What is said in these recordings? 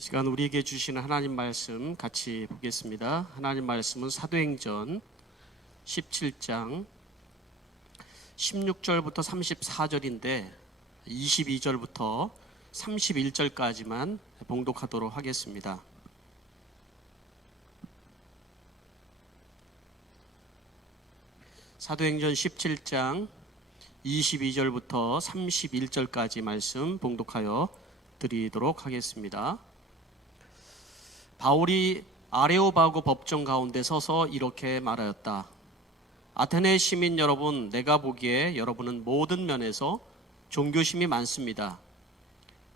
시간 우리에게 주시는 하나님 말씀 같이 보겠습니다. 하나님 말씀은 사도행전 17장 16절부터 34절인데 22절부터 31절까지만 봉독하도록 하겠습니다. 사도행전 17장 22절부터 31절까지 말씀 봉독하여 드리도록 하겠습니다. 바울이 아레오바고 법정 가운데 서서 이렇게 말하였다. 아테네 시민 여러분, 내가 보기에 여러분은 모든 면에서 종교심이 많습니다.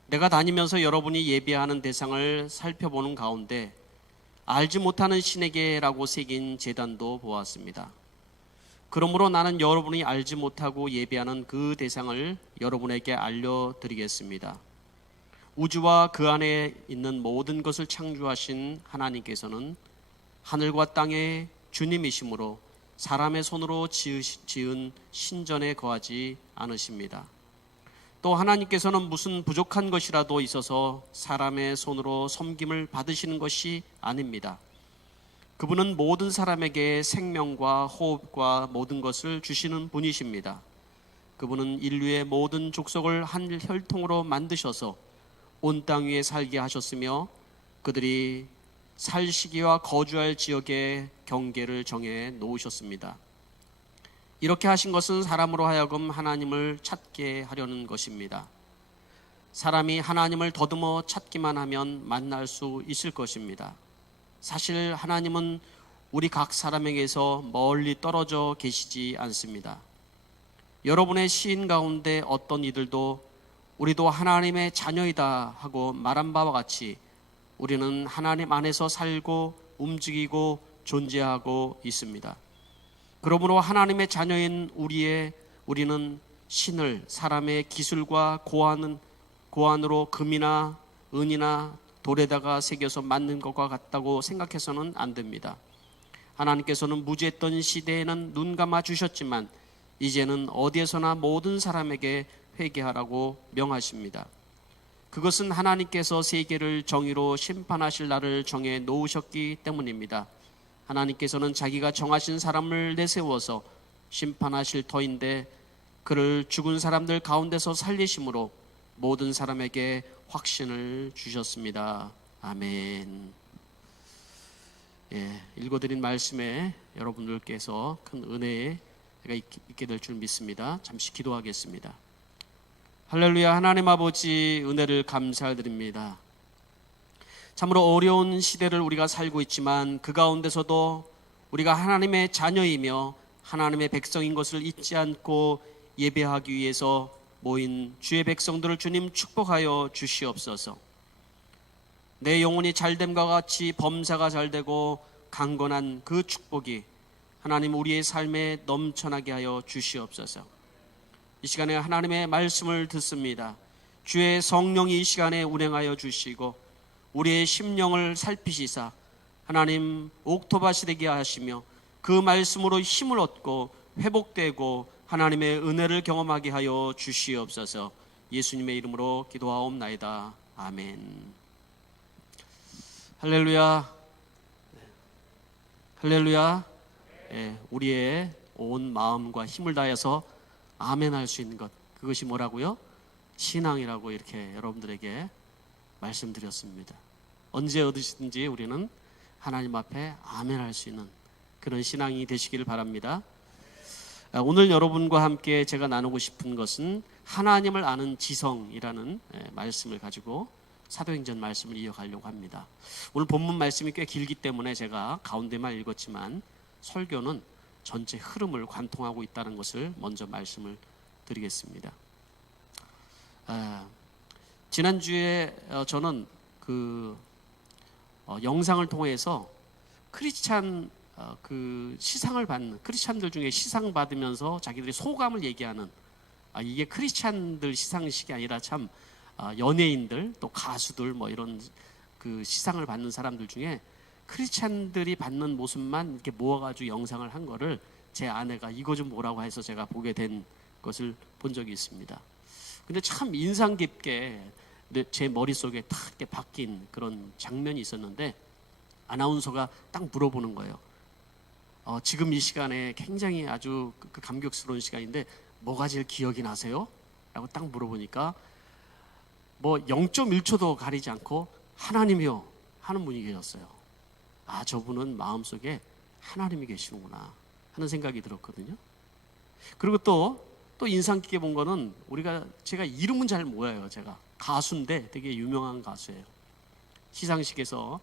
내가 다니면서 여러분이 예배하는 대상을 살펴보는 가운데 알지 못하는 신에게라고 새긴 제단도 보았습니다. 그러므로 나는 여러분이 알지 못하고 예배하는 그 대상을 여러분에게 알려드리겠습니다. 우주와 그 안에 있는 모든 것을 창조하신 하나님께서는 하늘과 땅의 주님이시므로 사람의 손으로 지은 신전에 거하지 않으십니다. 또 하나님께서는 무슨 부족한 것이라도 있어서 사람의 손으로 섬김을 받으시는 것이 아닙니다. 그분은 모든 사람에게 생명과 호흡과 모든 것을 주시는 분이십니다. 그분은 인류의 모든 족속을 한 혈통으로 만드셔서 온 땅 위에 살게 하셨으며 그들이 살 시기와 거주할 지역의 경계를 정해 놓으셨습니다. 이렇게 하신 것은 사람으로 하여금 하나님을 찾게 하려는 것입니다. 사람이 하나님을 더듬어 찾기만 하면 만날 수 있을 것입니다. 사실 하나님은 우리 각 사람에게서 멀리 떨어져 계시지 않습니다. 여러분의 시인 가운데 어떤 이들도 우리도 하나님의 자녀이다 하고 말한 바와 같이 우리는 하나님 안에서 살고 움직이고 존재하고 있습니다. 그러므로 하나님의 자녀인 우리는 신을 사람의 기술과 고안으로 금이나 은이나 돌에다가 새겨서 만든 것과 같다고 생각해서는 안 됩니다. 하나님께서는 무지했던 시대에는 눈 감아 주셨지만 이제는 어디에서나 모든 사람에게 회개하라고 명하십니다. 그것은 하나님께서 세계를 정의로 심판하실 날을 정해 놓으셨기 때문입니다. 하나님께서는 자기가 정하신 사람을 내세워서 심판하실 터인데 그를 죽은 사람들 가운데서 살리심으로 모든 사람에게 확신을 주셨습니다. 아멘. 읽어드린 말씀에 여러분들께서 큰 은혜가 있게 될 줄 믿습니다. 잠시 기도하겠습니다. 할렐루야. 하나님 아버지, 은혜를 감사드립니다. 참으로 어려운 시대를 우리가 살고 있지만 그 가운데서도 우리가 하나님의 자녀이며 하나님의 백성인 것을 잊지 않고 예배하기 위해서 모인 주의 백성들을 주님 축복하여 주시옵소서. 내 영혼이 잘됨과 같이 범사가 잘되고 강건한 그 축복이 하나님 우리의 삶에 넘쳐나게 하여 주시옵소서. 이 시간에 하나님의 말씀을 듣습니다. 주의 성령이 이 시간에 운행하여 주시고 우리의 심령을 살피시사 하나님 옥토밭이 되게 하시며 그 말씀으로 힘을 얻고 회복되고 하나님의 은혜를 경험하게 하여 주시옵소서. 예수님의 이름으로 기도하옵나이다. 아멘. 할렐루야. 할렐루야. 우리의 온 마음과 힘을 다해서 아멘 할 수 있는 것, 그것이 뭐라고요? 신앙이라고 이렇게 여러분들에게 말씀드렸습니다. 언제 어디든지 우리는 하나님 앞에 아멘 할 수 있는 그런 신앙이 되시기를 바랍니다. 오늘 여러분과 함께 제가 나누고 싶은 것은 하나님을 아는 지성이라는 말씀을 가지고 사도행전 말씀을 이어가려고 합니다. 오늘 본문 말씀이 꽤 길기 때문에 제가 가운데만 읽었지만 설교는 전체 흐름을 관통하고 있다는 것을 먼저 말씀을 드리겠습니다. 지난주에 저는 영상을 통해서 크리스찬 시상을 받는 크리스찬들 중에 시상 받으면서 자기들의 소감을 얘기하는 이게 크리스찬들 시상식이 아니라 참 연예인들 또 가수들 뭐 이런 시상을 받는 사람들 중에 크리스찬들이 받는 모습만 이렇게 모아가지고 영상을 한 거를 제 아내가 이거 좀 뭐라고 해서 제가 보게 된 것을 본 적이 있습니다. 근데 참 인상 깊게 제 머릿속에 탁 이렇게 박힌 그런 장면이 있었는데, 아나운서가 딱 물어보는 거예요. 지금 이 시간에 굉장히 아주 그 감격스러운 시간인데 뭐가 제일 기억이 나세요? 라고 딱 물어보니까 뭐 0.1초도 가리지 않고 하나님이요 하는 분이 계셨어요. 아, 저분은 마음속에 하나님이 계시는구나 하는 생각이 들었거든요. 그리고 또 인상 깊게 본 거는, 제가 이름은 잘 몰라요. 제가 가수인데 되게 유명한 가수예요. 시상식에서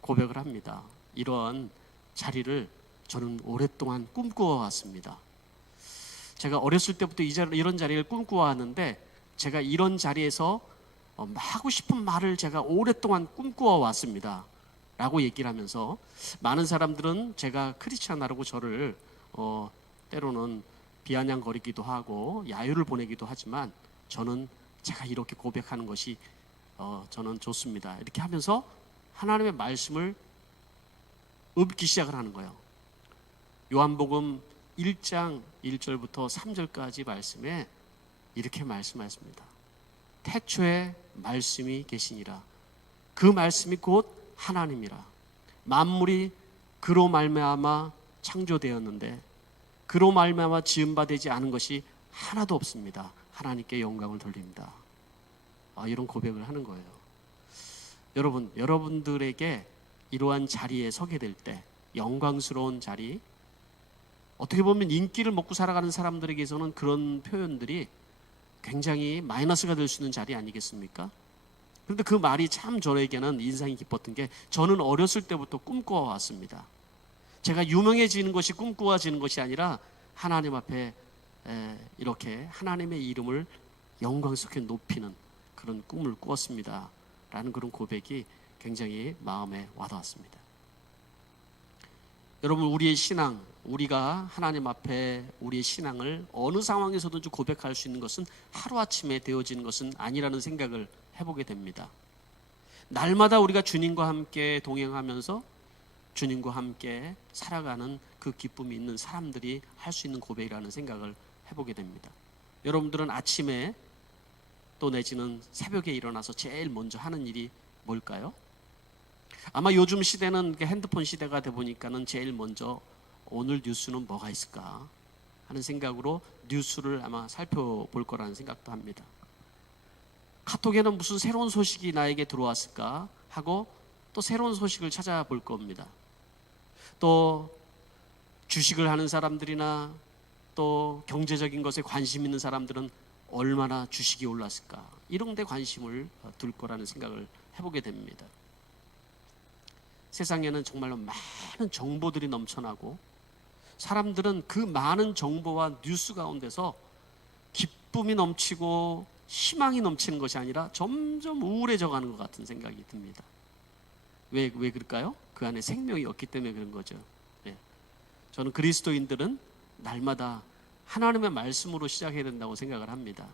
고백을 합니다. 이런 자리를 저는 오랫동안 꿈꾸어 왔습니다. 제가 어렸을 때부터 이런 자리를 꿈꾸어 왔는데, 제가 이런 자리에서 하고 싶은 말을 제가 오랫동안 꿈꾸어 왔습니다 라고 얘기를 하면서, 많은 사람들은 제가 크리스찬이라고 저를 때로는 비아냥거리기도 하고 야유를 보내기도 하지만, 저는 제가 이렇게 고백하는 것이 저는 좋습니다 이렇게 하면서 하나님의 말씀을 읊기 시작을 하는 거예요. 요한복음 1장 1절부터 3절까지 말씀에 이렇게 말씀하십니다. 태초에 말씀이 계시니라. 그 말씀이 곧 하나님이라. 만물이 그로 말미암아 창조되었는데 그로 말미암아 지음바 되지 않은 것이 하나도 없습니다. 하나님께 영광을 돌립니다. 이런 고백을 하는 거예요. 여러분들에게 이러한 자리에 서게 될 때, 영광스러운 자리, 어떻게 보면 인기를 먹고 살아가는 사람들에게서는 그런 표현들이 굉장히 마이너스가 될 수 있는 자리 아니겠습니까? 그런데 그 말이 참 저에게는 인상이 깊었던 게, 저는 어렸을 때부터 꿈꿔 왔습니다. 제가 유명해지는 것이 꿈꾸어지는 것이 아니라 하나님 앞에 이렇게 하나님의 이름을 영광스럽게 높이는 그런 꿈을 꾸었습니다 라는 그런 고백이 굉장히 마음에 와닿았습니다. 여러분, 우리의 신앙, 우리가 하나님 앞에 우리의 신앙을 어느 상황에서든지 고백할 수 있는 것은 하루아침에 되어지는 것은 아니라는 생각을 해보게 됩니다. 날마다 우리가 주님과 함께 동행하면서 주님과 함께 살아가는 그 기쁨이 있는 사람들이 할 수 있는 고백이라는 생각을 해보게 됩니다. 여러분들은 아침에 또 내지는 새벽에 일어나서 제일 먼저 하는 일이 뭘까요? 아마 요즘 시대는 핸드폰 시대가 되다 보니까는 제일 먼저 오늘 뉴스는 뭐가 있을까 하는 생각으로 뉴스를 아마 살펴볼 거라는 생각도 합니다. 카톡에는 무슨 새로운 소식이 나에게 들어왔을까 하고 또 새로운 소식을 찾아볼 겁니다. 또 주식을 하는 사람들이나 또 경제적인 것에 관심 있는 사람들은 얼마나 주식이 올랐을까, 이런 데 관심을 둘 거라는 생각을 해보게 됩니다. 세상에는 정말로 많은 정보들이 넘쳐나고, 사람들은 그 많은 정보와 뉴스 가운데서 기쁨이 넘치고 희망이 넘치는 것이 아니라 점점 우울해져 가는 것 같은 생각이 듭니다. 왜 그럴까요? 그 안에 생명이 없기 때문에 그런 거죠. 네. 저는 그리스도인들은 날마다 하나님의 말씀으로 시작해야 된다고 생각을 합니다.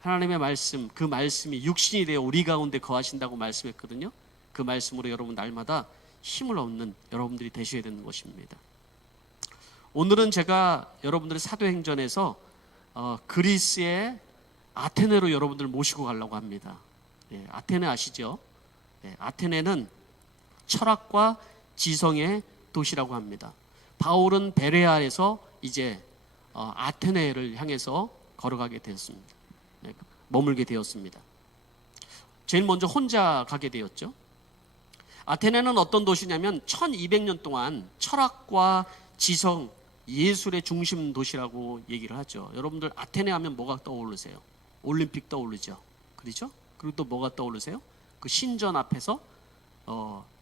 하나님의 말씀, 그 말씀이 육신이 되어 우리 가운데 거하신다고 말씀했거든요. 그 말씀으로 여러분 날마다 힘을 얻는 여러분들이 되셔야 되는 것입니다. 오늘은 제가 여러분들의 사도행전에서 그리스의 아테네로 여러분들 모시고 가려고 합니다. 예, 아테네 아시죠? 예, 아테네는 철학과 지성의 도시라고 합니다. 바울은 베레아에서 이제 아테네를 향해서 걸어가게 되었습니다. 네, 머물게 되었습니다. 제일 먼저 혼자 가게 되었죠. 아테네는 어떤 도시냐면 1200년 동안 철학과 지성, 예술의 중심 도시라고 얘기를 하죠. 여러분들 아테네 하면 뭐가 떠오르세요? 올림픽 떠오르죠. 그렇죠? 그리고 또 뭐가 떠오르세요? 그 신전 앞에서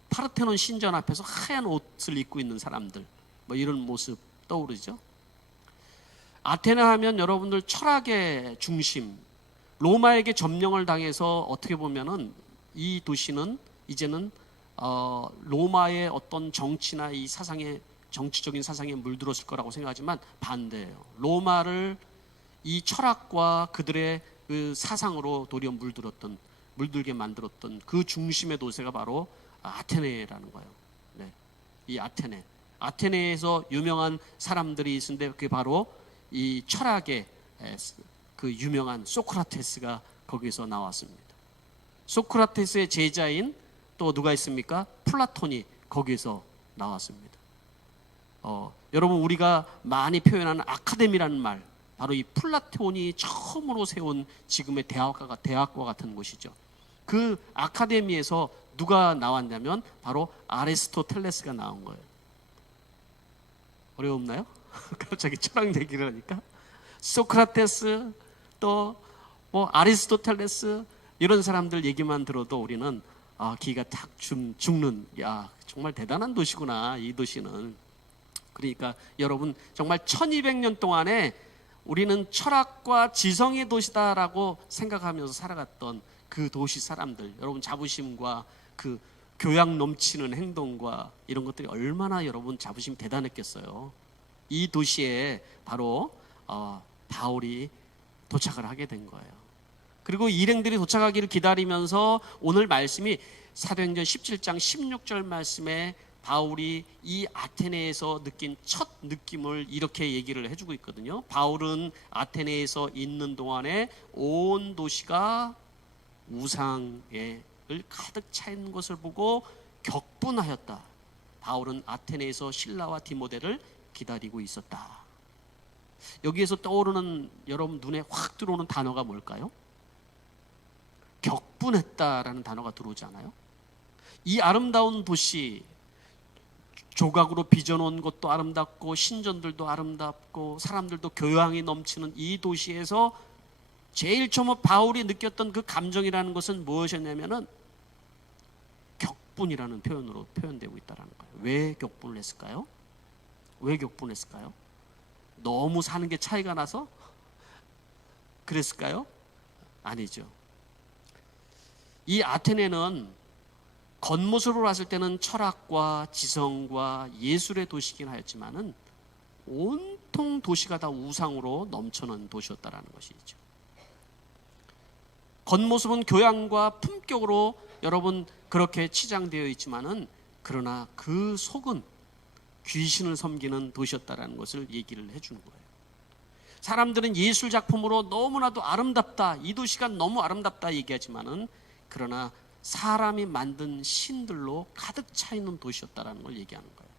파르테논 신전 앞에서 하얀 옷을 입고 있는 사람들, 뭐 이런 모습 떠오르죠. 아테네 하면 여러분들 철학의 중심, 로마에게 점령을 당해서 어떻게 보면은 이 도시는 이제는 로마의 어떤 정치나 이 사상의 정치적인 사상에 물들었을 거라고 생각하지만 반대예요. 로마를 이 철학과 그들의 그 사상으로 도리어 물들게 만들었던 그 중심의 도시가 바로 아테네라는 거예요. 네. 이 아테네에서 유명한 사람들이 있는데 그게 바로 이 철학의 그 유명한 소크라테스가 거기서 나왔습니다. 소크라테스의 제자인 또 누가 있습니까? 플라톤이 거기서 나왔습니다. 여러분, 우리가 많이 표현하는 아카데미라는 말, 바로 이 플라톤이 처음으로 세운 지금의 대학과 같은 곳이죠. 그 아카데미에서 누가 나왔냐면 바로 아리스토텔레스가 나온 거예요. 어려웠나요? 갑자기 철학 얘기를 하니까. 소크라테스, 또 뭐 아리스토텔레스, 이런 사람들 얘기만 들어도 우리는 기가 탁 죽는, 야, 정말 대단한 도시구나, 이 도시는. 그러니까 여러분, 정말 1200년 동안에 우리는 철학과 지성의 도시다라고 생각하면서 살아갔던 그 도시 사람들, 여러분 자부심과 그 교양 넘치는 행동과 이런 것들이 얼마나 여러분 자부심 대단했겠어요. 이 도시에 바로 바울이 도착을 하게 된 거예요. 그리고 일행들이 도착하기를 기다리면서 오늘 말씀이 사도행전 17장 16절 말씀에 바울이 이 아테네에서 느낀 첫 느낌을 이렇게 얘기를 해주고 있거든요. 바울은 아테네에서 있는 동안에 온 도시가 우상을 가득 차 있는 것을 보고 격분하였다. 바울은 아테네에서 실라와 디모데를 기다리고 있었다. 여기에서 떠오르는, 여러분 눈에 확 들어오는 단어가 뭘까요? 격분했다라는 단어가 들어오지 않아요? 이 아름다운 도시, 조각으로 빚어놓은 것도 아름답고 신전들도 아름답고 사람들도 교양이 넘치는 이 도시에서 제일 처음 바울이 느꼈던 그 감정이라는 것은 무엇이었냐면은 격분이라는 표현으로 표현되고 있다는 거예요. 왜 격분을 했을까요? 왜 격분했을까요? 너무 사는 게 차이가 나서 그랬을까요? 아니죠. 이 아테네는 겉모습으로 봤을 때는 철학과 지성과 예술의 도시긴 하였지만은 온통 도시가 다 우상으로 넘쳐난 도시였다라는 것이죠. 겉모습은 교양과 품격으로 여러분 그렇게 치장되어 있지만은 그러나 그 속은 귀신을 섬기는 도시였다라는 것을 얘기를 해주는 거예요. 사람들은 예술 작품으로 너무나도 아름답다, 이 도시가 너무 아름답다 얘기하지만은 그러나 사람이 만든 신들로 가득 차 있는 도시였다라는 걸 얘기하는 거예요.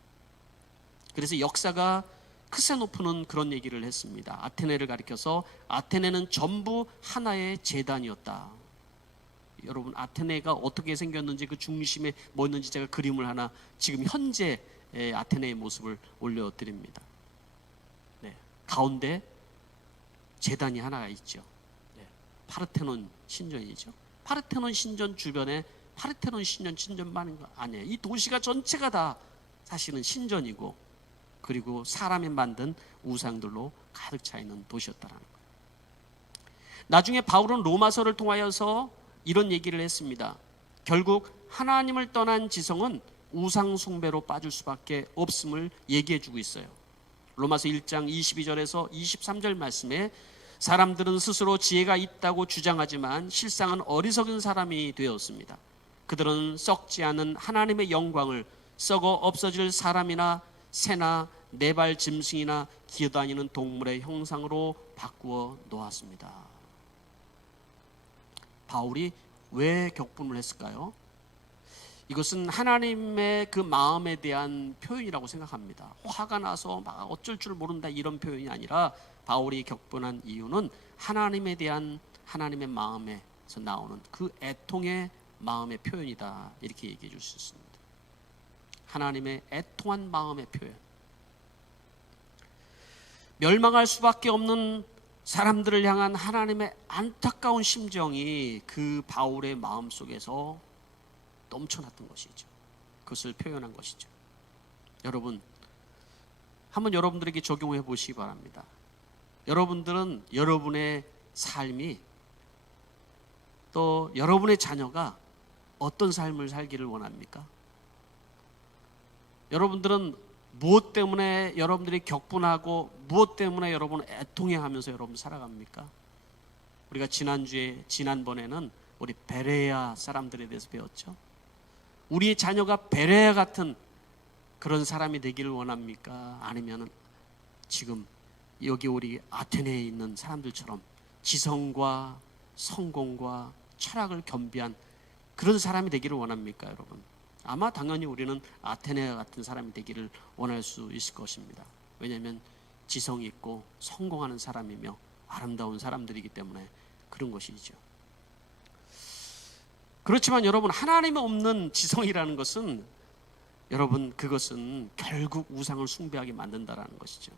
그래서 역사가 크세노프는 그런 얘기를 했습니다. 아테네를 가리켜서 아테네는 전부 하나의 재단이었다. 여러분, 아테네가 어떻게 생겼는지, 그 중심에 뭐 있는지 제가 그림을 하나 지금 현재 아테네의 모습을 올려드립니다. 네, 가운데 재단이 하나가 있죠. 네, 파르테논 신전이죠. 파르테논 신전 주변에 파르테논 신전만인 거 아니에요. 이 도시가 전체가 다 사실은 신전이고, 그리고 사람이 만든 우상들로 가득 차 있는 도시였다는 거예요. 나중에 바울은 로마서를 통하여서 이런 얘기를 했습니다. 결국 하나님을 떠난 지성은 우상 숭배로 빠질 수밖에 없음을 얘기해 주고 있어요. 로마서 1장 22절에서 23절 말씀에 사람들은 스스로 지혜가 있다고 주장하지만 실상은 어리석은 사람이 되었습니다. 그들은 썩지 않은 하나님의 영광을 썩어 없어질 사람이나 새나 네발 짐승이나 기어다니는 동물의 형상으로 바꾸어 놓았습니다. 바울이 왜 격분을 했을까요? 이것은 하나님의 그 마음에 대한 표현이라고 생각합니다. 화가 나서 막 어쩔 줄 모른다 이런 표현이 아니라 바울이 격분한 이유는 하나님에 대한 하나님의 마음에서 나오는 그 애통의 마음의 표현이다, 이렇게 얘기해 줄 수 있습니다. 하나님의 애통한 마음의 표현. 멸망할 수밖에 없는 사람들을 향한 하나님의 안타까운 심정이 그 바울의 마음속에서 넘쳐났던 것이죠. 그것을 표현한 것이죠. 여러분, 한번 여러분들에게 적용해 보시기 바랍니다. 여러분들은 여러분의 삶이, 또 여러분의 자녀가 어떤 삶을 살기를 원합니까? 여러분들은 무엇 때문에 여러분들이 격분하고 무엇 때문에 여러분 애통해하면서 여러분 살아갑니까? 우리가 지난번에는 우리 베레아 사람들에 대해서 배웠죠. 우리의 자녀가 베레아 같은 그런 사람이 되기를 원합니까? 아니면 지금 여기 우리 아테네에 있는 사람들처럼 지성과 성공과 철학을 겸비한 그런 사람이 되기를 원합니까, 여러분? 아마 당연히 우리는 아테네 같은 사람이 되기를 원할 수 있을 것입니다. 왜냐하면 지성이 있고 성공하는 사람이며 아름다운 사람들이기 때문에 그런 것이죠. 그렇지만 여러분, 하나님 없는 지성이라는 것은, 여러분, 그것은 결국 우상을 숭배하게 만든다라는 것이죠.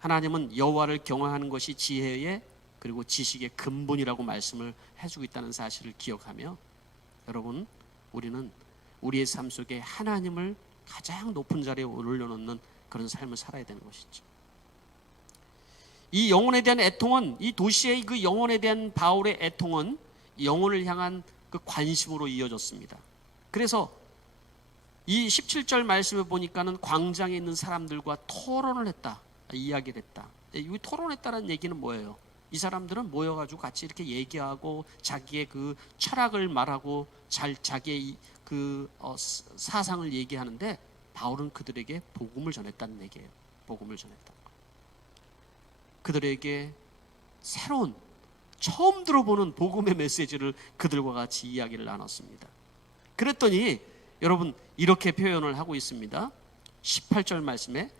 하나님은 여호와를 경외하는 것이 지혜의 그리고 지식의 근본이라고 말씀을 해주고 있다는 사실을 기억하며, 여러분, 우리는 우리의 삶 속에 하나님을 가장 높은 자리에 올려놓는 그런 삶을 살아야 되는 것이죠. 이 영혼에 대한 애통은, 이 도시의 그 영혼에 대한 바울의 애통은 영혼을 향한 그 관심으로 이어졌습니다. 그래서 이 17절 말씀을 보니까는 광장에 있는 사람들과 토론을 했다, 이야기를 했다. 이 토론했다는 얘기는 뭐예요? 이 사람들은 모여가지고 같이 이렇게 얘기하고 자기의 그 철학을 말하고 자기의 그 사상을 얘기하는데, 바울은 그들에게 복음을 전했다는 얘기예요. 복음을 전했다. 그들에게 새로운, 처음 들어보는 복음의 메시지를 그들과 같이 이야기를 나눴습니다. 그랬더니 여러분, 이렇게 표현을 하고 있습니다. 18절 말씀에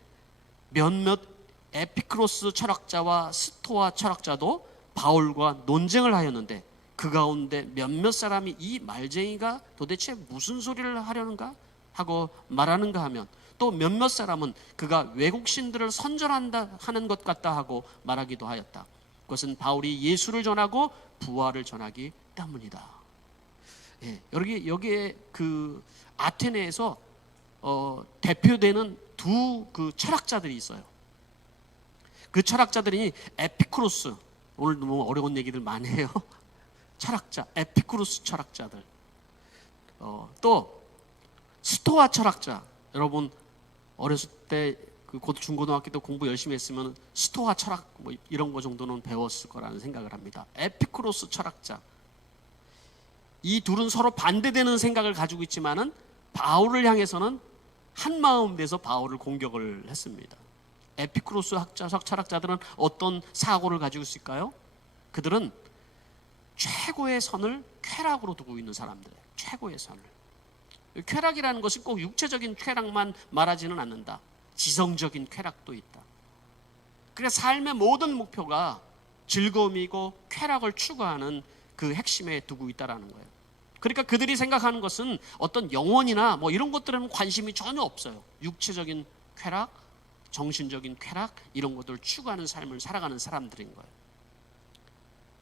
몇몇 에피크로스 철학자와 스토아 철학자도 바울과 논쟁을 하였는데, 그 가운데 몇몇 사람이 이 말쟁이가 도대체 무슨 소리를 하려는가 하고 말하는가 하면, 또 몇몇 사람은 그가 외국신들을 선전한다 하는 것 같다 하고 말하기도 하였다. 그것은 바울이 예수를 전하고 부활을 전하기 때문이다. 예, 여기에 그 아테네에서 대표되는 두 그 철학자들이 있어요. 그 철학자들이 에피쿠로스, 오늘 너무 어려운 얘기들 많이 해요. 철학자, 에피쿠로스 철학자들. 또 스토아 철학자. 여러분 어렸을 때 그 중고등학교 때 공부 열심히 했으면 스토아 철학 뭐 이런 거 정도는 배웠을 거라는 생각을 합니다. 에피쿠로스 철학자. 이 둘은 서로 반대되는 생각을 가지고 있지만은 바울을 향해서는 한 마음 돼서 바울을 공격을 했습니다. 에피쿠로스 철학자들은 어떤 사고를 가지고 있을까요? 그들은 최고의 선을 쾌락으로 두고 있는 사람들이에요. 최고의 선을. 쾌락이라는 것이 꼭 육체적인 쾌락만 말하지는 않는다. 지성적인 쾌락도 있다. 그래서 삶의 모든 목표가 즐거움이고 쾌락을 추구하는 그 핵심에 두고 있다는 거예요. 그러니까 그들이 생각하는 것은 어떤 영혼이나 뭐 이런 것들에는 관심이 전혀 없어요. 육체적인 쾌락, 정신적인 쾌락, 이런 것들을 추구하는 삶을 살아가는 사람들인 거예요.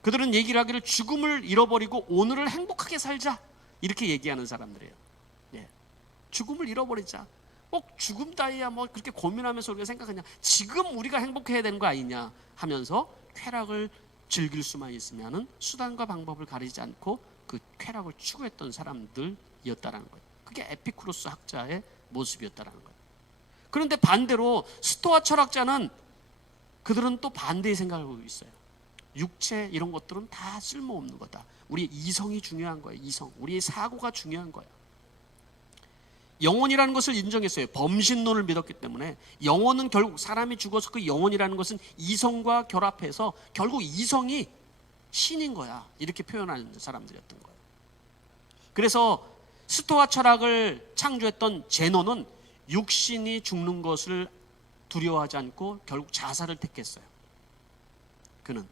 그들은 얘기를 하기를 죽음을 잃어버리고 오늘을 행복하게 살자, 이렇게 얘기하는 사람들이에요. 예. 죽음을 잃어버리자. 꼭 죽음 따위야 뭐 그렇게 고민하면서 우리가 생각하냐, 지금 우리가 행복해야 되는 거 아니냐 하면서 쾌락을 즐길 수만 있으면은 수단과 방법을 가리지 않고 그 쾌락을 추구했던 사람들이었다라는 거예요. 그게 에피쿠로스 학자의 모습이었다라는 거예요. 그런데 반대로 스토아 철학자는, 그들은 또 반대의 생각을 하고 있어요. 육체 이런 것들은 다 쓸모없는 거다. 우리의 이성이 중요한 거예요. 이성, 우리의 사고가 중요한 거예요. 영혼이라는 것을 인정했어요. 범신론을 믿었기 때문에 영혼은 결국 사람이 죽어서 그 영혼이라는 것은 이성과 결합해서 결국 이성이 신인 거야, 이렇게 표현하는 사람들이었던 거예요. 그래서 스토아 철학을 창조했던 제논은 육신이 죽는 것을 두려워하지 않고 결국 자살을 택했어요. 그는,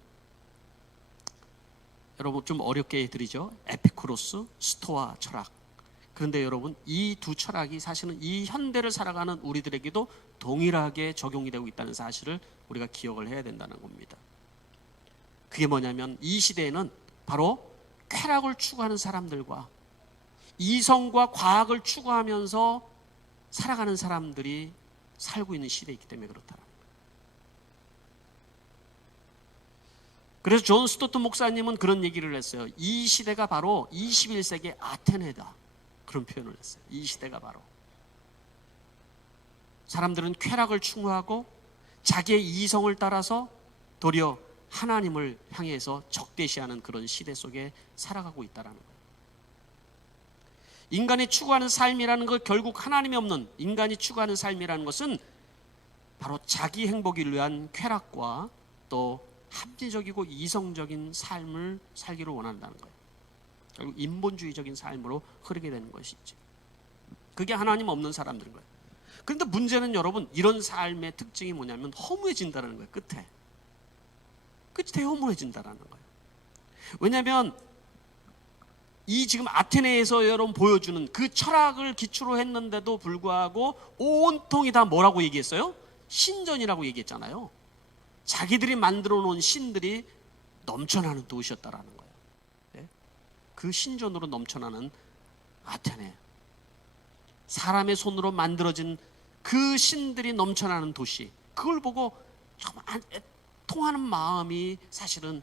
여러분 좀 어렵게 해드리죠. 에피쿠로스, 스토아 철학. 그런데 여러분, 이 두 철학이 사실은 이 현대를 살아가는 우리들에게도 동일하게 적용이 되고 있다는 사실을 우리가 기억을 해야 된다는 겁니다. 그게 뭐냐면, 이 시대에는 바로 쾌락을 추구하는 사람들과 이성과 과학을 추구하면서 살아가는 사람들이 살고 있는 시대이기 때문에 그렇다는 거예요. 그래서 존 스토튼 목사님은 그런 얘기를 했어요. 이 시대가 바로 21세기 아테네다, 그런 표현을 했어요. 이 시대가 바로 사람들은 쾌락을 추구하고 자기의 이성을 따라서 도리어 하나님을 향해서 적대시하는 그런 시대 속에 살아가고 있다는 거예요. 인간이 추구하는 삶이라는 것, 결국 하나님이 없는 인간이 추구하는 삶이라는 것은 바로 자기 행복을 위한 쾌락과 또 합리적이고 이성적인 삶을 살기를 원한다는 거예요. 결국 인본주의적인 삶으로 흐르게 되는 것이지. 그게 하나님 없는 사람들인 거예요. 그런데 문제는 여러분, 이런 삶의 특징이 뭐냐면 허무해진다는 거예요. 끝에 허무해진다는 거예요. 왜냐하면 이 지금 아테네에서 여러분 보여주는 그 철학을 기초로 했는데도 불구하고 온통이 다 뭐라고 얘기했어요? 신전이라고 얘기했잖아요. 자기들이 만들어 놓은 신들이 넘쳐나는 도시였다라는 거예요. 네? 그 신전으로 넘쳐나는 아테네, 사람의 손으로 만들어진 그 신들이 넘쳐나는 도시, 그걸 보고 정말 애통하는 마음이 사실은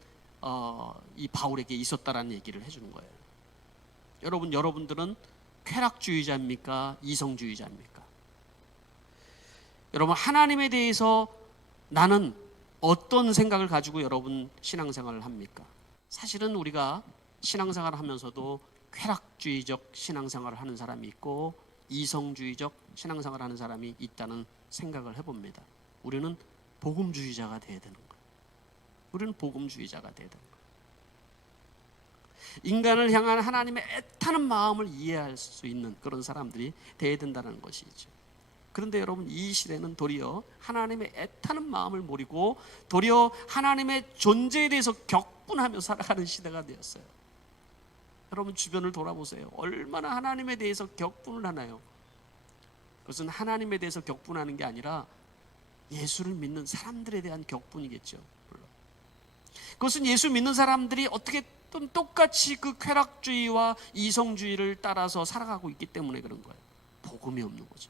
이 바울에게 있었다라는 얘기를 해주는 거예요. 여러분들은 쾌락주의자입니까? 이성주의자입니까? 여러분, 하나님에 대해서 나는 어떤 생각을 가지고 여러분 신앙생활을 합니까? 사실은 우리가 신앙생활을 하면서도 쾌락주의적 신앙생활을 하는 사람이 있고 이성주의적 신앙생활을 하는 사람이 있다는 생각을 해봅니다. 우리는 복음주의자가 돼야 되는 거예요. 우리는 복음주의자가 돼야 되는 거예요. 인간을 향한 하나님의 애타는 마음을 이해할 수 있는 그런 사람들이 돼야 된다는 것이죠. 그런데 여러분, 이 시대는 도리어 하나님의 애타는 마음을 모르고 도리어 하나님의 존재에 대해서 격분하며 살아가는 시대가 되었어요. 여러분 주변을 돌아보세요. 얼마나 하나님에 대해서 격분을 하나요? 그것은 하나님에 대해서 격분하는 게 아니라 예수를 믿는 사람들에 대한 격분이겠죠. 물론. 그것은 예수 믿는 사람들이 어떻게 똑같이 그 쾌락주의와 이성주의를 따라서 살아가고 있기 때문에 그런 거예요. 복음이 없는 거죠.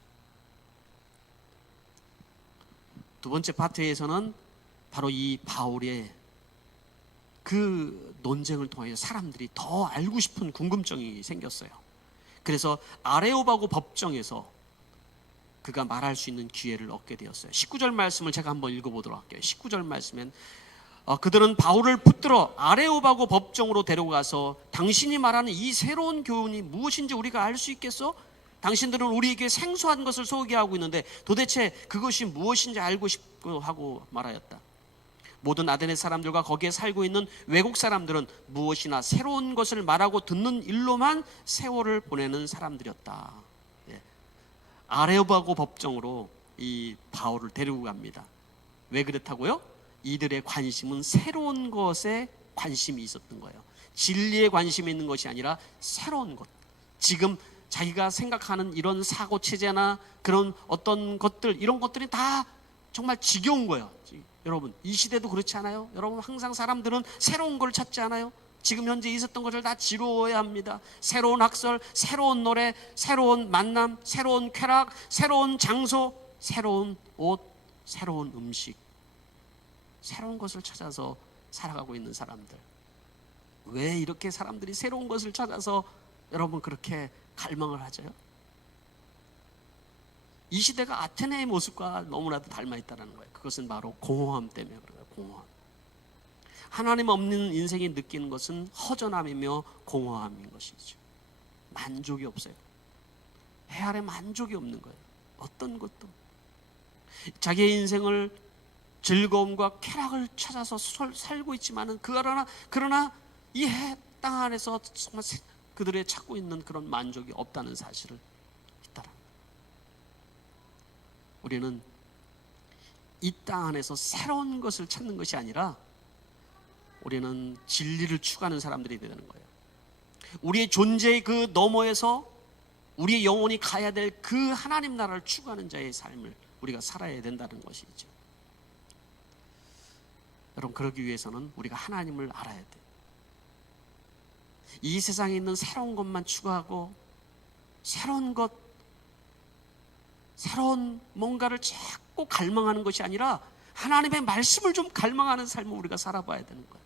두 번째 파트에서는 바로 이 바울의 그 논쟁을 통해서 사람들이 더 알고 싶은 궁금증이 생겼어요. 그래서 아레오바고 법정에서 그가 말할 수 있는 기회를 얻게 되었어요. 19절 말씀을 제가 한번 읽어보도록 할게요. 19절 말씀엔 그들은 바울을 붙들어 아레오바고 법정으로 데려가서 당신이 말하는 이 새로운 교훈이 무엇인지 우리가 알 수 있겠어? 당신들은 우리에게 생소한 것을 소개하고 있는데 도대체 그것이 무엇인지 알고 싶고 하고 말하였다. 모든 아테네 사람들과 거기에 살고 있는 외국 사람들은 무엇이나 새로운 것을 말하고 듣는 일로만 세월을 보내는 사람들이었다. 예. 아레오바고 법정으로 이 바울을 데리고 갑니다. 왜 그렇다고요? 이들의 관심은 새로운 것에 관심이 있었던 거예요. 진리에 관심이 있는 것이 아니라 새로운 것, 지금 자기가 생각하는 이런 사고체제나 그런 어떤 것들, 이런 것들이 다 정말 지겨운 거예요. 여러분, 이 시대도 그렇지 않아요? 여러분, 항상 사람들은 새로운 걸 찾지 않아요? 지금 현재 있었던 것을 다 지루해야 합니다. 새로운 학설, 새로운 노래, 새로운 만남, 새로운 쾌락, 새로운 장소, 새로운 옷, 새로운 음식, 새로운 것을 찾아서 살아가고 있는 사람들. 왜 이렇게 사람들이 새로운 것을 찾아서 여러분 그렇게 갈망을 하죠? 이 시대가 아테네의 모습과 너무나도 닮아 있다는 거예요. 그것은 바로 공허함 때문에 그래요. 공허함. 하나님 없는 인생이 느끼는 것은 허전함이며 공허함인 것이죠. 만족이 없어요. 해 아래 만족이 없는 거예요. 어떤 것도. 자기의 인생을 즐거움과 쾌락을 찾아서 살고 있지만은 그러나 이 땅 안에서 정말 그들의 찾고 있는 그런 만족이 없다는 사실을 있다라. 우리는 이 땅 안에서 새로운 것을 찾는 것이 아니라 우리는 진리를 추구하는 사람들이 되는 거예요. 우리의 존재의 그 너머에서 우리의 영혼이 가야 될 그 하나님 나라를 추구하는 자의 삶을 우리가 살아야 된다는 것이죠. 여러분, 그러기 위해서는 우리가 하나님을 알아야 돼요. 이 세상에 있는 새로운 것만 추구하고 새로운 것, 새로운 뭔가를 자꾸 갈망하는 것이 아니라 하나님의 말씀을 좀 갈망하는 삶을 우리가 살아봐야 되는 거예요.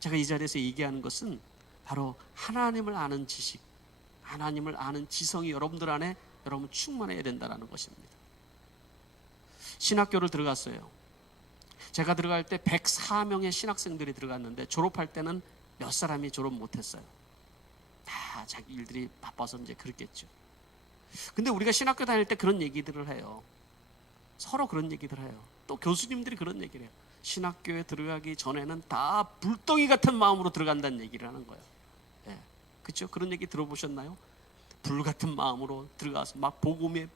제가 이 자리에서 얘기하는 것은 바로 하나님을 아는 지식, 하나님을 아는 지성이 여러분들 안에 여러분 충만해야 된다는 것입니다. 신학교를 들어갔어요. 제가 들어갈 때 104명의 신학생들이 들어갔는데 졸업할 때는 몇 사람이 졸업 못했어요. 다 자기 일들이 바빠서 이제 그랬겠죠. 근데 우리가 신학교 다닐 때 그런 얘기들을 해요. 서로 그런 얘기들을 해요. 또 교수님들이 그런 얘기를 해요. 신학교에 들어가기 전에는 다 불덩이 같은 마음으로 들어간다는 얘기를 하는 거예요. 예. 그렇죠? 그런 얘기 들어보셨나요? 불 같은 마음으로 들어가서 막 복음에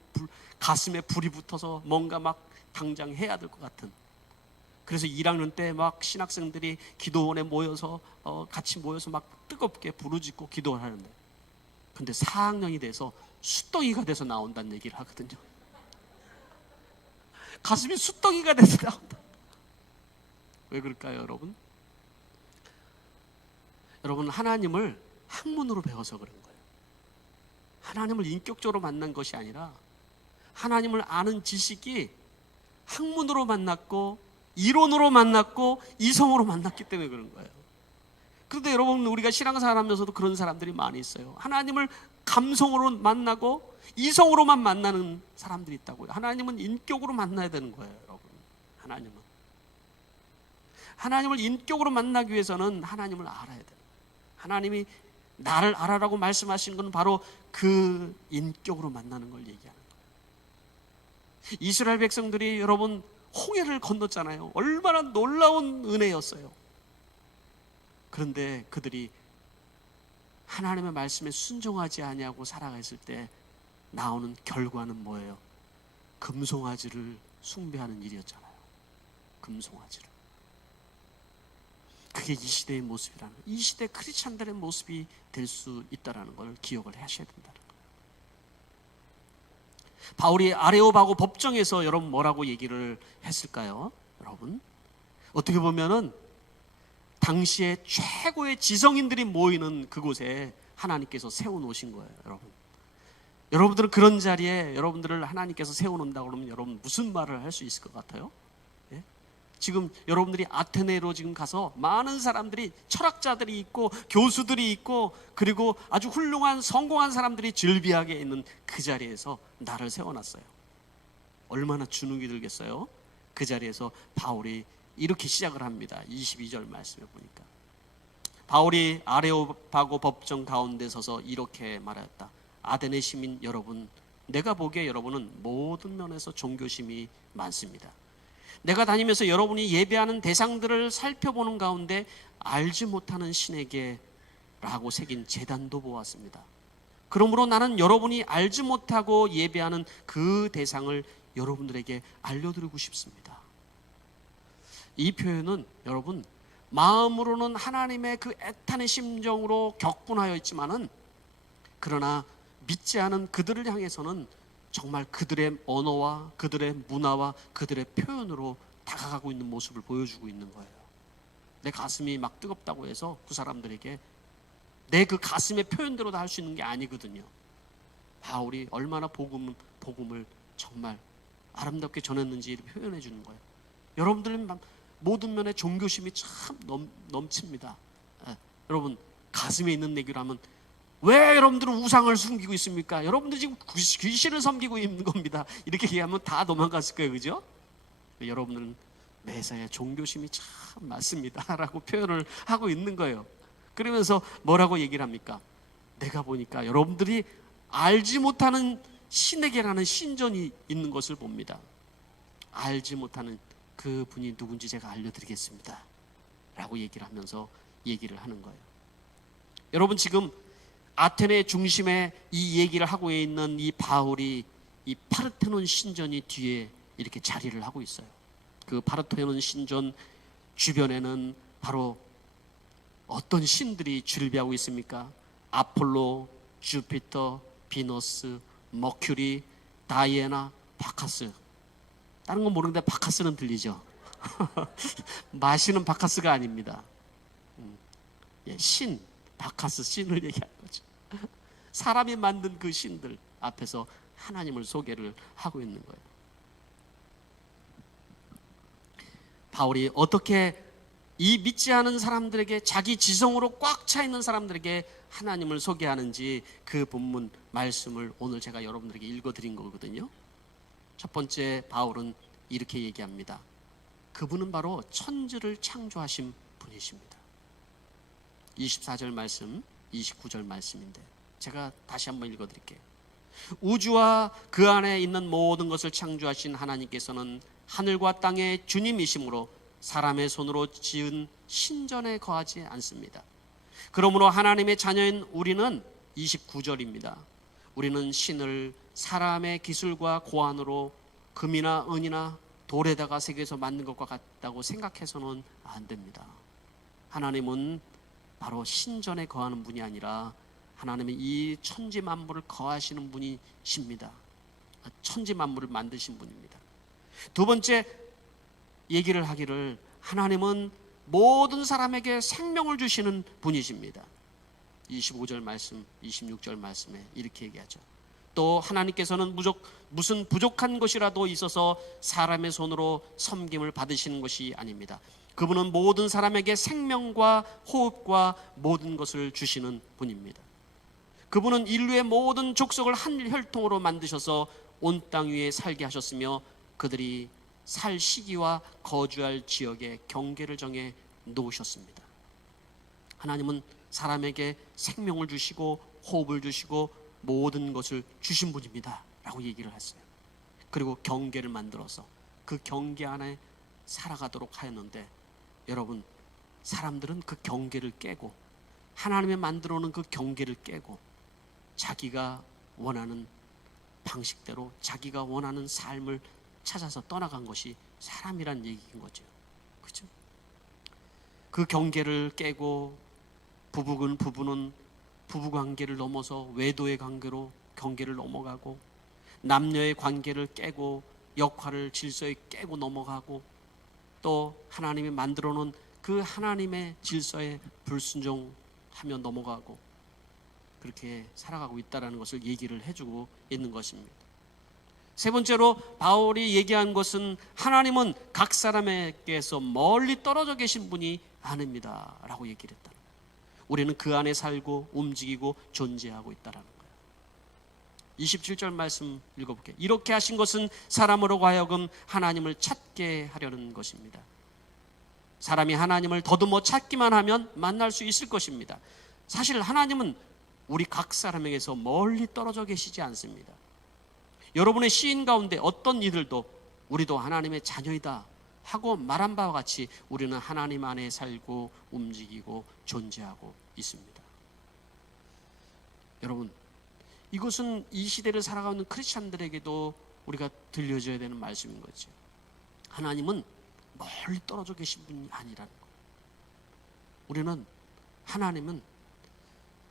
가슴에 불이 붙어서 뭔가 막 당장 해야 될 것 같은. 그래서 1학년 때 막 신학생들이 기도원에 모여서 같이 모여서 막 뜨겁게 부르짖고 기도를 하는데, 근데 4학년이 돼서 숫덩이가 돼서 나온다는 얘기를 하거든요. 가슴이 숫덩이가 돼서 나온다. 왜 그럴까요, 여러분? 여러분, 하나님을 학문으로 배워서 그런 거예요. 하나님을 인격적으로 만난 것이 아니라 하나님을 아는 지식이 학문으로 만났고 이론으로 만났고 이성으로 만났기 때문에 그런 거예요. 그런데 여러분, 우리가 신앙생활 하면서도 그런 사람들이 많이 있어요. 하나님을 감성으로 만나고 이성으로만 만나는 사람들이 있다고요. 하나님은 인격으로 만나야 되는 거예요, 여러분. 하나님을 인격으로 만나기 위해서는 하나님을 알아야 돼요. 하나님이 나를 알아라고 말씀하신 건 바로 그 인격으로 만나는 걸 얘기하는 거예요. 이스라엘 백성들이 여러분 홍해를 건넜잖아요. 얼마나 놀라운 은혜였어요. 그런데 그들이 하나님의 말씀에 순종하지 아니하고 살아갔을 때 나오는 결과는 뭐예요? 금송아지를 숭배하는 일이었잖아요. 금송아지를. 그게 이 시대의 모습이라는 거예요. 이 시대 크리스찬들의 모습이 될 수 있다는 걸 기억을 하셔야 된다는 거예요. 바울이 아레오바고 법정에서 여러분 뭐라고 얘기를 했을까요? 여러분, 어떻게 보면은 당시에 최고의 지성인들이 모이는 그곳에 하나님께서 세워놓으신 거예요, 여러분. 여러분들은 그런 자리에 여러분들을 하나님께서 세워놓는다고 그러면 여러분 무슨 말을 할 수 있을 것 같아요? 예? 지금 여러분들이 아테네로 지금 가서 많은 사람들이, 철학자들이 있고 교수들이 있고 그리고 아주 훌륭한 성공한 사람들이 즐비하게 있는 그 자리에서 나를 세워놨어요. 얼마나 주눅이 들겠어요? 그 자리에서 바울이 이렇게 시작을 합니다. 22절 말씀에 보니까 바울이 아레오파고 법정 가운데 서서 이렇게 말하였다. 아테네 시민 여러분, 내가 보기에 여러분은 모든 면에서 종교심이 많습니다. 내가 다니면서 여러분이 예배하는 대상들을 살펴보는 가운데 알지 못하는 신에게 라고 새긴 제단도 보았습니다. 그러므로 나는 여러분이 알지 못하고 예배하는 그 대상을 여러분들에게 알려드리고 싶습니다. 이 표현은 여러분, 마음으로는 하나님의 그 애탄의 심정으로 격분하여 있지만은, 그러나 믿지 않은 그들을 향해서는 정말 그들의 언어와 그들의 문화와 그들의 표현으로 다가가고 있는 모습을 보여주고 있는 거예요. 내 가슴이 막 뜨겁다고 해서 그 사람들에게 내 그 가슴의 표현대로 다 할 수 있는 게 아니거든요. 바울이 얼마나 복음을 정말 아름답게 전했는지 표현해 주는 거예요. 여러분들은 모든 면에 종교심이 참 넘칩니다. 여러분, 가슴에 있는 얘기라면 왜 여러분들은 우상을 숨기고 있습니까? 여러분들 지금 귀신을 섬기고 있는 겁니다. 이렇게 얘기하면 다 도망갔을 거예요, 그죠? 여러분들은 매사에 종교심이 참 많습니다 라고 표현을 하고 있는 거예요. 그러면서 뭐라고 얘기를 합니까? 내가 보니까 여러분들이 알지 못하는 신에게라는 신전이 있는 것을 봅니다. 알지 못하는 그 분이 누군지 제가 알려드리겠습니다 라고 얘기를 하면서 얘기를 하는 거예요. 여러분, 지금 아테네 중심에 이 얘기를 하고 있는 이 바울이 이 파르테논 신전이 뒤에 이렇게 자리를 하고 있어요. 그 파르테논 신전 주변에는 바로 어떤 신들이 즐비하고 있습니까? 아폴로, 주피터, 비너스, 머큐리, 다이애나, 바카스. 다른 건 모르는데 바카스는 들리죠? 마시는 바카스가 아닙니다. 신, 바카스 신을 얘기하는 거죠. 사람이 만든 그 신들 앞에서 하나님을 소개를 하고 있는 거예요. 바울이 어떻게 이 믿지 않은 사람들에게, 자기 지성으로 꽉 차 있는 사람들에게 하나님을 소개하는지 그 본문 말씀을 오늘 제가 여러분들에게 읽어드린 거거든요. 첫 번째, 바울은 이렇게 얘기합니다. 그분은 바로 천지를 창조하신 분이십니다. 24절 말씀, 29절 말씀인데 제가 다시 한번 읽어드릴게요. 우주와 그 안에 있는 모든 것을 창조하신 하나님께서는 하늘과 땅의 주님이시므로 사람의 손으로 지은 신전에 거하지 않습니다. 그러므로 하나님의 자녀인 우리는 29절입니다. 우리는 신을 사람의 기술과 고안으로 금이나 은이나 돌에다가 새겨서 만든 것과 같다고 생각해서는 안 됩니다. 하나님은 바로 신전에 거하는 분이 아니라 하나님은 이 천지 만물을 거하시는 분이십니다. 천지 만물을 만드신 분입니다. 두 번째 얘기를 하기를, 하나님은 모든 사람에게 생명을 주시는 분이십니다. 25절 말씀, 26절 말씀에 이렇게 얘기하죠. 또 하나님께서는 무슨 부족한 것이라도 있어서 사람의 손으로 섬김을 받으시는 것이 아닙니다. 그분은 모든 사람에게 생명과 호흡과 모든 것을 주시는 분입니다. 그분은 인류의 모든 족속을 한 혈통으로 만드셔서 온 땅 위에 살게 하셨으며 그들이 살 시기와 거주할 지역의 경계를 정해 놓으셨습니다. 하나님은 사람에게 생명을 주시고 호흡을 주시고 모든 것을 주신 분입니다 라고 얘기를 했어요. 그리고 경계를 만들어서 그 경계 안에 살아가도록 하였는데, 여러분, 사람들은 그 경계를 깨고, 하나님이 만들어 놓은 그 경계를 깨고 자기가 원하는 방식대로 자기가 원하는 삶을 찾아서 떠나간 것이 사람이란 얘기인 거죠. 그렇죠? 그 경계를 깨고 부부는 부부관계를 넘어서 외도의 관계로 경계를 넘어가고, 남녀의 관계를 깨고 역할을 질서에 깨고 넘어가고, 또 하나님이 만들어 놓은 그 하나님의 질서에 불순종하며 넘어가고, 그렇게 살아가고 있다는 것을 얘기를 해주고 있는 것입니다. 세 번째로 바울이 얘기한 것은, 하나님은 각 사람에게서 멀리 떨어져 계신 분이 아닙니다 라고 얘기를 했다. 우리는 그 안에 살고 움직이고 존재하고 있다는 거예요. 27절 말씀 읽어볼게요. 이렇게 하신 것은 사람으로 하여금 하나님을 찾게 하려는 것입니다. 사람이 하나님을 더듬어 찾기만 하면 만날 수 있을 것입니다. 사실 하나님은 우리 각 사람에게서 멀리 떨어져 계시지 않습니다. 여러분의 시인 가운데 어떤 이들도 우리도 하나님의 자녀이다 하고 말한 바와 같이 우리는 하나님 안에 살고 움직이고 존재하고 있습니다. 여러분, 이것은 이 시대를 살아가는 크리스찬들에게도 우리가 들려줘야 되는 말씀인 거죠. 하나님은 멀리 떨어져 계신 분이 아니라는 거예요. 우리는, 하나님은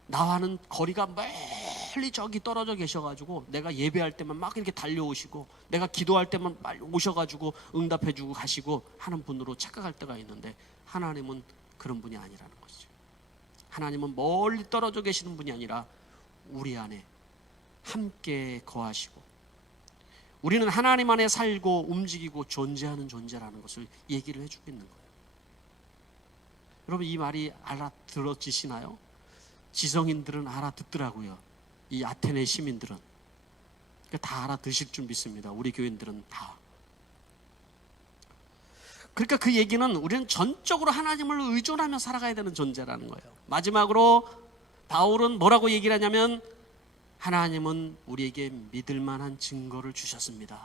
나와는 거리가 멀리 저기 떨어져 계셔가지고 내가 예배할 때만 막 이렇게 달려오시고, 내가 기도할 때만 빨리 오셔가지고 응답해주고 가시고 하는 분으로 착각할 때가 있는데, 하나님은 그런 분이 아니라는 거죠. 하나님은 멀리 떨어져 계시는 분이 아니라 우리 안에 함께 거하시고, 우리는 하나님 안에 살고 움직이고 존재하는 존재라는 것을 얘기를 해주고 있는 거예요. 여러분, 이 말이 알아들어지시나요? 지성인들은 알아듣더라고요. 이 아테네 시민들은 다 알아듣을 줄 믿습니다. 우리 교인들은 다. 그러니까 그 얘기는 우리는 전적으로 하나님을 의존하며 살아가야 되는 존재라는 거예요. 마지막으로 바울은 뭐라고 얘기를 하냐면, 하나님은 우리에게 믿을 만한 증거를 주셨습니다.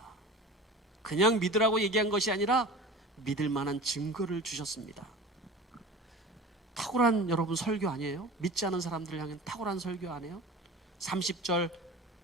그냥 믿으라고 얘기한 것이 아니라 믿을 만한 증거를 주셨습니다. 탁월한, 여러분, 설교 아니에요? 믿지 않은 사람들을 향한 탁월한 설교 아니에요? 30절,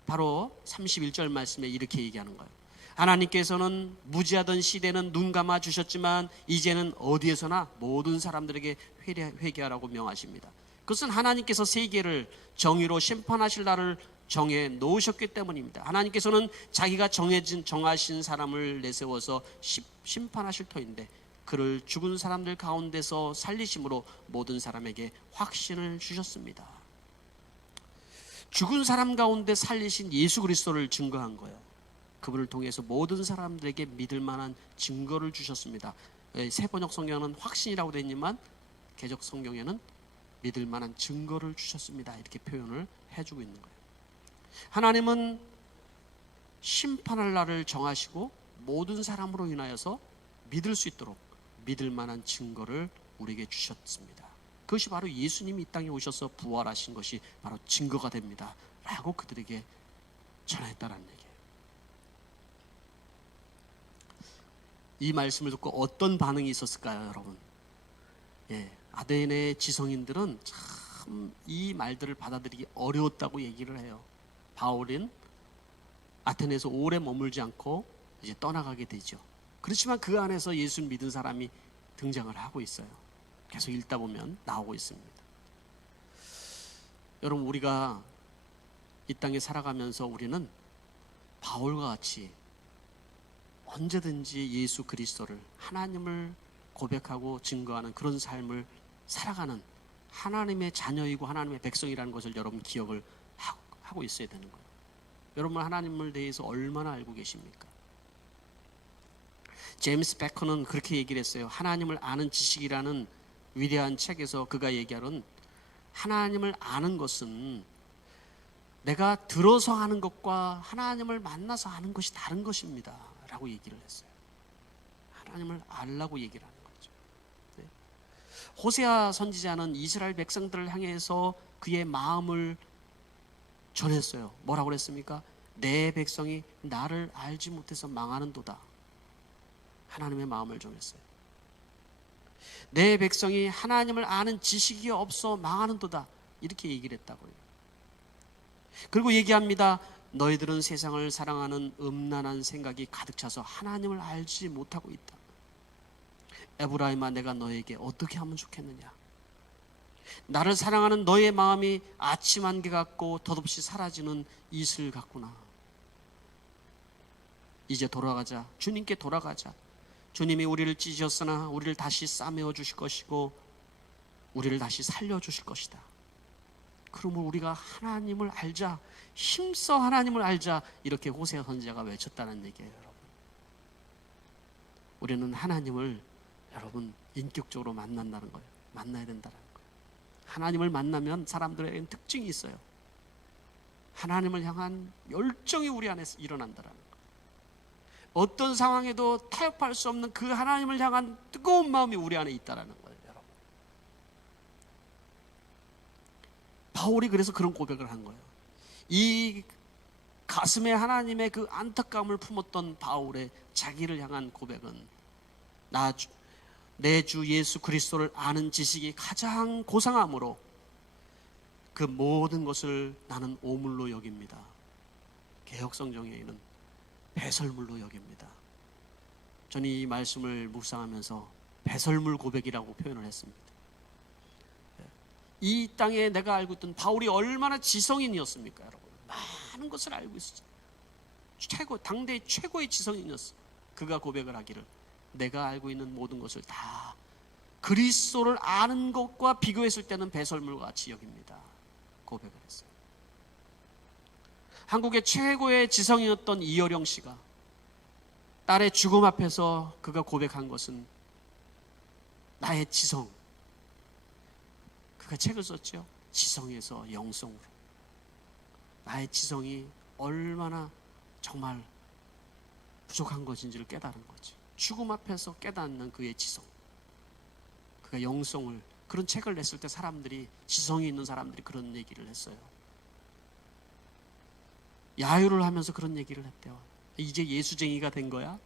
바로 31절 말씀에 이렇게 얘기하는 거예요. 하나님께서는 무지하던 시대는 눈 감아 주셨지만 이제는 어디에서나 모든 사람들에게 회개하라고 명하십니다. 그것은 하나님께서 세계를 정의로 심판하실 날을 정해 놓으셨기 때문입니다. 하나님께서는 자기가 정하신 사람을 내세워서 심판하실 터인데, 그를 죽은 사람들 가운데서 살리심으로 모든 사람에게 확신을 주셨습니다. 죽은 사람 가운데 살리신 예수 그리스도를 증거한 거예요. 그분을 통해서 모든 사람들에게 믿을 만한 증거를 주셨습니다. 새번역 성경은 확신이라고 되어 있지만 개역 성경에는 믿을 만한 증거를 주셨습니다 이렇게 표현을 해주고 있는 거예요. 하나님은 심판할 날을 정하시고 모든 사람으로 인하여서 믿을 수 있도록 믿을 만한 증거를 우리에게 주셨습니다. 그것이 바로 예수님이 이 땅에 오셔서 부활하신 것이 바로 증거가 됩니다 라고 그들에게 전했다는 얘기예요. 이 말씀을 듣고 어떤 반응이 있었을까요, 여러분? 아테네 지성인들은 참 이 말들을 받아들이기 어려웠다고 얘기를 해요. 바울은 아테네에서 오래 머물지 않고 이제 떠나가게 되죠. 그렇지만 그 안에서 예수 믿은 사람이 등장을 하고 있어요. 계속 읽다 보면 나오고 있습니다. 여러분, 우리가 이 땅에 살아가면서 우리는 바울과 같이 언제든지 예수 그리스도를, 하나님을 고백하고 증거하는 그런 삶을 살아가는 하나님의 자녀이고 하나님의 백성이라는 것을 여러분 기억을 하고 있어야 되는 거예요. 여러분, 하나님을 대해서 얼마나 알고 계십니까? 제임스 베커는 그렇게 얘기를 했어요. 하나님을 아는 지식이라는 위대한 책에서 그가 얘기하는, 하나님을 아는 것은 내가 들어서 아는 것과 하나님을 만나서 아는 것이 다른 것입니다 라고 얘기를 했어요. 하나님을 알라고 얘기를 하는 거죠. 호세아 선지자는 이스라엘 백성들을 향해서 그의 마음을 전했어요. 뭐라고 그랬습니까? 내 백성이 나를 알지 못해서 망하는도다. 하나님의 마음을 전했어요. 내 백성이 하나님을 아는 지식이 없어 망하는도다. 이렇게 얘기를 했다고요. 그리고 얘기합니다. 너희들은 세상을 사랑하는 음란한 생각이 가득 차서 하나님을 알지 못하고 있다. 에브라임아, 내가 너에게 어떻게 하면 좋겠느냐? 나를 사랑하는 너의 마음이 아침 안개 같고 덧없이 사라지는 이슬 같구나. 이제 돌아가자. 주님께 돌아가자. 주님이 우리를 찢으셨으나 우리를 다시 싸매어 주실 것이고 우리를 다시 살려주실 것이다. 그러면 우리가 하나님을 알자, 힘써 하나님을 알자, 이렇게 호세아 선지자가 외쳤다는 얘기예요. 여러분, 우리는 하나님을 여러분 인격적으로 만난다는 거예요. 만나야 된다는 거예요. 하나님을 만나면 사람들에게는 특징이 있어요. 하나님을 향한 열정이 우리 안에서 일어난다는 거예요. 어떤 상황에도 타협할 수 없는 그 하나님을 향한 뜨거운 마음이 우리 안에 있다는 거예요. 여러분, 바울이 그래서 그런 고백을 한 거예요. 이 가슴에 하나님의 그 안타까움을 품었던 바울의 자기를 향한 고백은, 내 주 예수 그리스도를 아는 지식이 가장 고상함으로 그 모든 것을 나는 오물로 여깁니다. 개역성경에는 배설물로 여깁니다. 저는 이 말씀을 묵상하면서 배설물 고백이라고 표현을 했습니다. 이 땅에 내가 알고 있던 바울이 얼마나 지성인이었습니까, 여러분? 많은 것을 알고 있었어요. 당대의 최고의 지성인이었어요. 그가 고백을 하기를, 내가 알고 있는 모든 것을 다 그리스도를 아는 것과 비교했을 때는 배설물과 같이 여깁니다. 고백을 했어요. 한국의 최고의 지성이었던 이효령 씨가 딸의 죽음 앞에서 그가 고백한 것은 나의 지성. 그가 책을 썼죠. 지성에서 영성으로. 나의 지성이 얼마나 정말 부족한 것인지를 깨달은 거지. 죽음 앞에서 깨닫는 그의 지성, 그가 영성을, 그런 책을 냈을 때 사람들이, 지성이 있는 사람들이 그런 얘기를 했어요. 야유를 하면서 그런 얘기를 했대요. 이제 예수쟁이가 된 거야?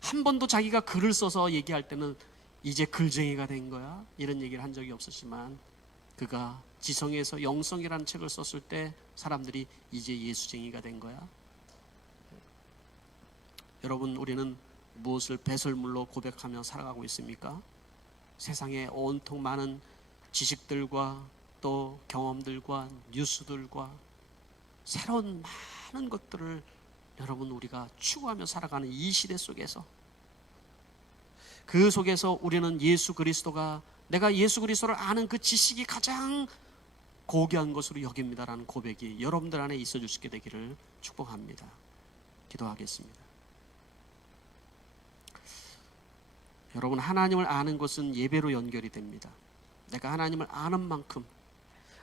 한 번도 자기가 글을 써서 얘기할 때는 이제 글쟁이가 된 거야? 이런 얘기를 한 적이 없었지만, 그가 지성에서 영성이라는 책을 썼을 때 사람들이 이제 예수쟁이가 된 거야? 여러분, 우리는 무엇을 배설물로 고백하며 살아가고 있습니까? 세상에 온통 많은 지식들과 또 경험들과 뉴스들과 새로운 많은 것들을 여러분 우리가 추구하며 살아가는 이 시대 속에서, 그 속에서 우리는 예수 그리스도가, 내가 예수 그리스도를 아는 그 지식이 가장 고귀한 것으로 여깁니다라는 고백이 여러분들 안에 있어 주시게 되기를 축복합니다. 기도하겠습니다. 여러분, 하나님을 아는 것은 예배로 연결이 됩니다. 내가 하나님을 아는 만큼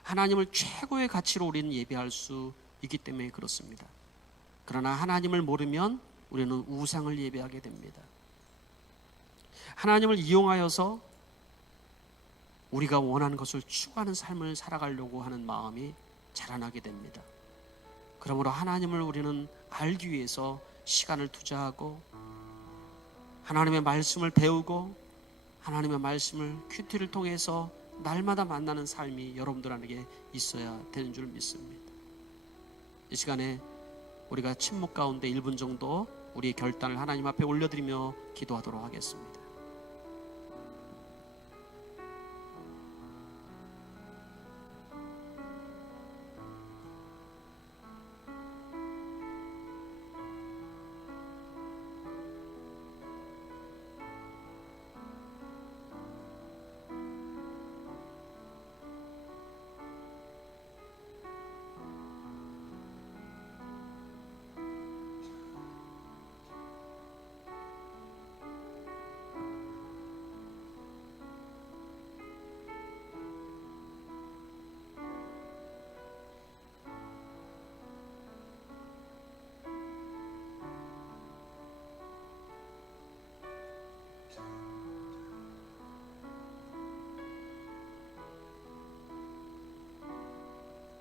하나님을 최고의 가치로 우리는 예배할 수 있기 때문에 그렇습니다. 그러나 하나님을 모르면 우리는 우상을 예배하게 됩니다. 하나님을 이용하여서 우리가 원하는 것을 추구하는 삶을 살아가려고 하는 마음이 자라나게 됩니다. 그러므로 하나님을 우리는 알기 위해서 시간을 투자하고 하나님의 말씀을 배우고 하나님의 말씀을 큐티를 통해서 날마다 만나는 삶이 여러분들에게 있어야 되는 줄 믿습니다. 이 시간에 우리가 침묵 가운데 1분 정도 우리의 결단을 하나님 앞에 올려드리며 기도하도록 하겠습니다.